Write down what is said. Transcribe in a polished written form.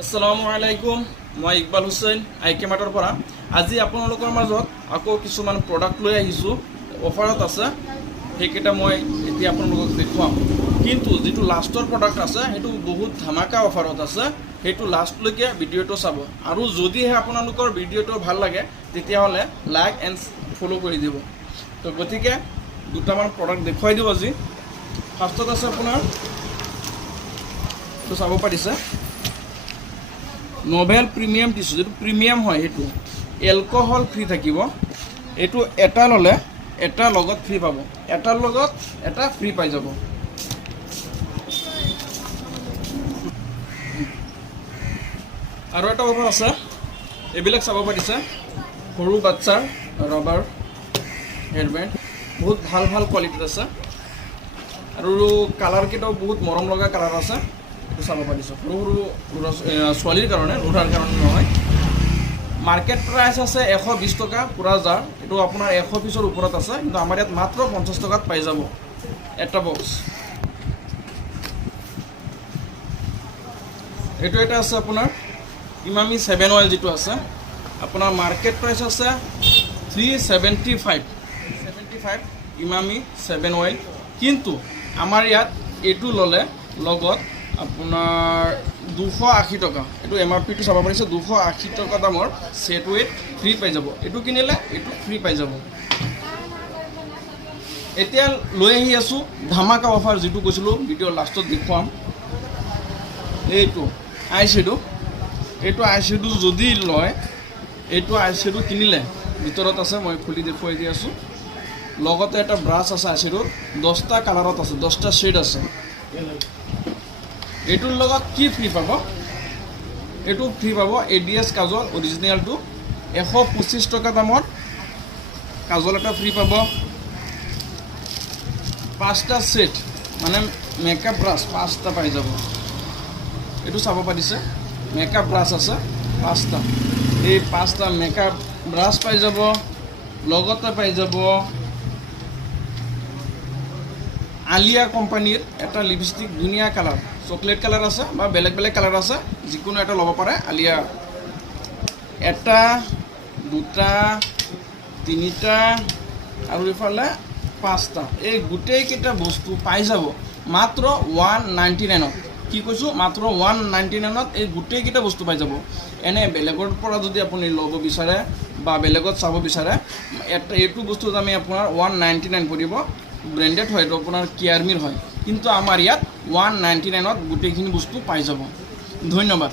আসসালামু আলাইকুম, মই ইকবাল হুছেইন আইকে মাৰ্টৰ পৰা। আজি আপোনালোকৰ মাজত আকৌ কিছুমান প্ৰডাক্ট লৈ আহিছোঁ, অফাৰত আছে। সেইকেইটা মই এতিয়া আপোনালোকক দেখুৱাম। কিন্তু যিটো লাষ্টৰ প্ৰডাক্ট আছে সেইটো বহুত ধামাকা অফাৰত আছে। সেইটো লাষ্টলৈকে ভিডিঅ'টো চাব। আৰু যদিহে আপোনালোকৰ ভিডিঅ'টো ভাল লাগে তেতিয়াহ'লে লাইক এণ্ড ফ'ল' কৰি দিব। তো গতিকে দুটামান প্ৰডাক্ট দেখুৱাই দিওঁ আজি। ফাৰ্ষ্টত আছে আপোনাৰ এইটো চাব পাৰিছে, নভেল প্ৰিমিয়াম টিছু, যেটো প্ৰিমিয়াম হয় সেইটো এলকহল ফ্ৰী থাকিব। এইটো এটা ল'লে এটা লগত ফ্ৰী পাব, এটাৰ লগত এটা ফ্ৰী পাই যাব। আৰু এটা অফাৰ আছে, এইবিলাক চাব পাৰিছে, সৰু বাচ্চাৰ ৰবাৰ হেয়াৰবেণ্ড, বহুত ভাল ভাল কোৱালিটিত আছে। আৰু কালাৰকেইটাও বহুত মৰম লগা কালাৰ আছে। এইটো চাব পাৰিছোঁ, সৰু সৰু ছোৱালীৰ কাৰণে, ল'ৰাৰ কাৰণে নহয়। মাৰ্কেট প্ৰাইচ আছে 120 টকা পুৰা জাৰ। এইটো আপোনাৰ 100 পিছৰ ওপৰত আছে, কিন্তু আমাৰ ইয়াত মাত্ৰ 50 টকাত পাই যাব এটা বক্স। এইটো এটা আছে আপোনাৰ ইমামি 7 অইল, যিটো আছে আপোনাৰ মাৰ্কেট প্ৰাইচ আছে 375 ইমামি 7 অইল। কিন্তু আমাৰ ইয়াত এইটো ল'লে লগত আপোনাৰ 280 টকা, এইটো MRPটো চাব পাৰিছে, 280 টকা দামৰ ছেট ৱেট ফ্ৰী পাই যাব। এইটো কিনিলে এইটো ফ্ৰী পাই যাব। এতিয়া লৈ আহি আছোঁ ধামাকা অফাৰ, যিটো কৈছিলোঁ ভিডিঅ'ৰ লাষ্টত দেখুৱাম। এইটো আই শ্বেডো, এইটো আই শ্বেডো যদি লয়, এইটো আই শ্বেডো কিনিলে ভিতৰত আছে, মই খুলি দেখুৱাই দি আছোঁ। লগতে এটা ব্ৰাছ আছে আই শ্বেডোৰ, 10টা কালাৰত আছে, 10টা শ্বেড আছে। এইটোৰ লগত কি ফ্ৰী পাব? এইটো ফ্ৰী পাব ADS কাজল অৰিজিনেলটো, 125 টকা দামৰ কাজল এটা ফ্ৰী পাব। 5টা ছেট মানে মেকআপ ব্ৰাছ 5টা পাই যাব। এইটো চাব পাৰিছে, মেকআপ ব্ৰাছ আছে 5টা। এই 5টা মেকআপ ব্ৰাছ পাই যাব। লগতে পাই যাব আলিয়া কোম্পানীৰ এটা লিপষ্টিক, ধুনীয়া কালাৰ, চকলেট কালাৰ আছে বা বেলেগ বেলেগ কালাৰ আছে, যিকোনো এটা ল'ব পাৰে। আলিয়া এটা, দুটা, তিনিটা আৰু ইফালে 5টা। এই গোটেইকেইটা বস্তু পাই যাব মাত্ৰ 199ত। কি কৈছোঁ? মাত্ৰ 199ত এই গোটেইকেইটা বস্তু পাই যাব। এনে বেলেগৰ পৰা যদি আপুনি ল'ব বিচাৰে বা বেলেগত চাব বিচাৰে, এইটো বস্তুৰ দামে আপোনাৰ 199 পৰিব। ব্ৰেণ্ডেড হয়, এইটো আপোনাৰ কেয়াৰমিৰ হয়, কিন্তু আমাৰ ইয়াত 199ত গোটেইখিনি বস্তু পাই যাব। ধন্যবাদ।